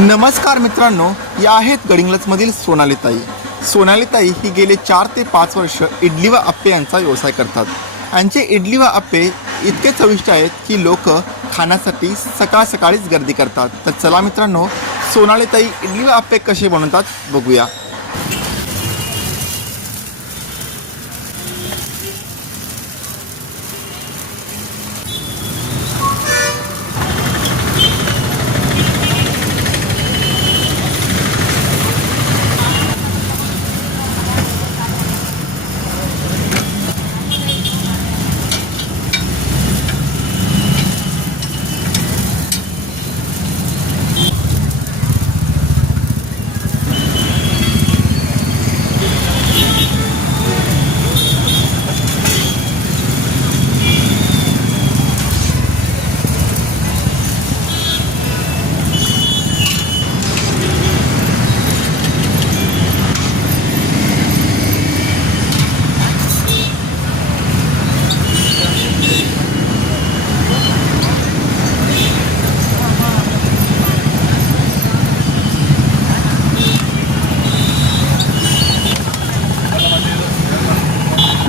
नमस्कार मित्रांनो, या आहेत गडिंग्लजमधील सोनालीताई. सोनालीताई ही गेले 4 ते 5 वर्ष इडली व अप्पे यांचा व्यवसाय करतात. यांचे इडली व अप्पे इतके चविष्ट आहेत की लोक खाण्यासाठी सकाळीच गर्दी करतात. तर चला मित्रांनो, सोनालीताई इडली व अप्पे कसे बनवतात बघूया.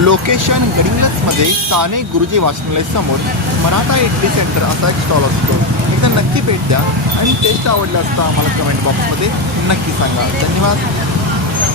लोकेशन गडिंग्लजमध्ये साने गुरुजी वाचनालय समोर मराठा इडली सेंटर असा एक स्टॉल असतो. एकदा नक्की भेट द्या आणि टेस्ट आवडला असता आम्हाला कमेंट बॉक्समध्ये नक्की सांगा. धन्यवाद.